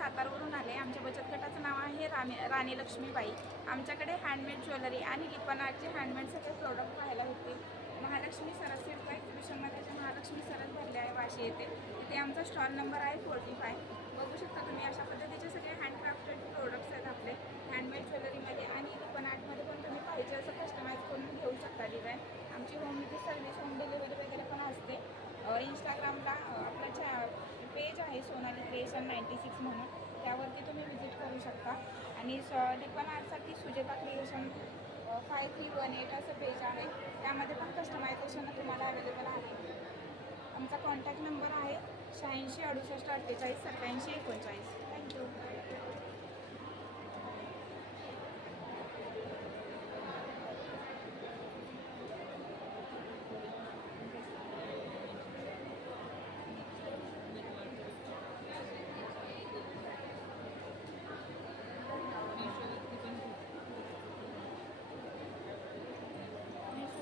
सातारवरून आले. आमच्या बचत गटाचं नाव आहे राणी लक्ष्मीबाई. आमच्याकडे हँडमेड ज्वेलरी आणि लिपन आर्टचे हँडमेड सगळे प्रोडक्ट पाहायला भेटतील. महालक्ष्मी सरस सिल्क एक्झिबिशनमध्ये जे महालक्ष्मी सरस भरले आहे वाशी येथे, तिथे आमचा स्टॉल नंबर आहे 45. बघू शकता तुम्ही अशा पद्धतीचे सगळे हँडक्राफ्टेड प्रोडक्ट्स आहेत आपले हँडमेड ज्वेलरीमध्ये आणि लिपन आर्टमध्ये पण तुम्ही पाहिजे असं कस्टमाइज करून घेऊ शकता डिझाईन. आमची होम सर्व्हिस, होम डिलिव्हरी वगैरे पण असते. इंस्टाग्रामला आपलं पेज आहे सोनाली क्रिएशन 96 म्हणून, त्यावरती तुम्ही व्हिजिट करू शकता. आणि लिपन आर्टसाठी सुजेता क्रिएशन 5318 असं पेज आहे, त्यामध्ये पण कस्टमायझेशन तुम्हाला अवेलेबल आहे. आमचा कॉन्टॅक्ट नंबर आहे 86 68 48 87 39. थँक्यू.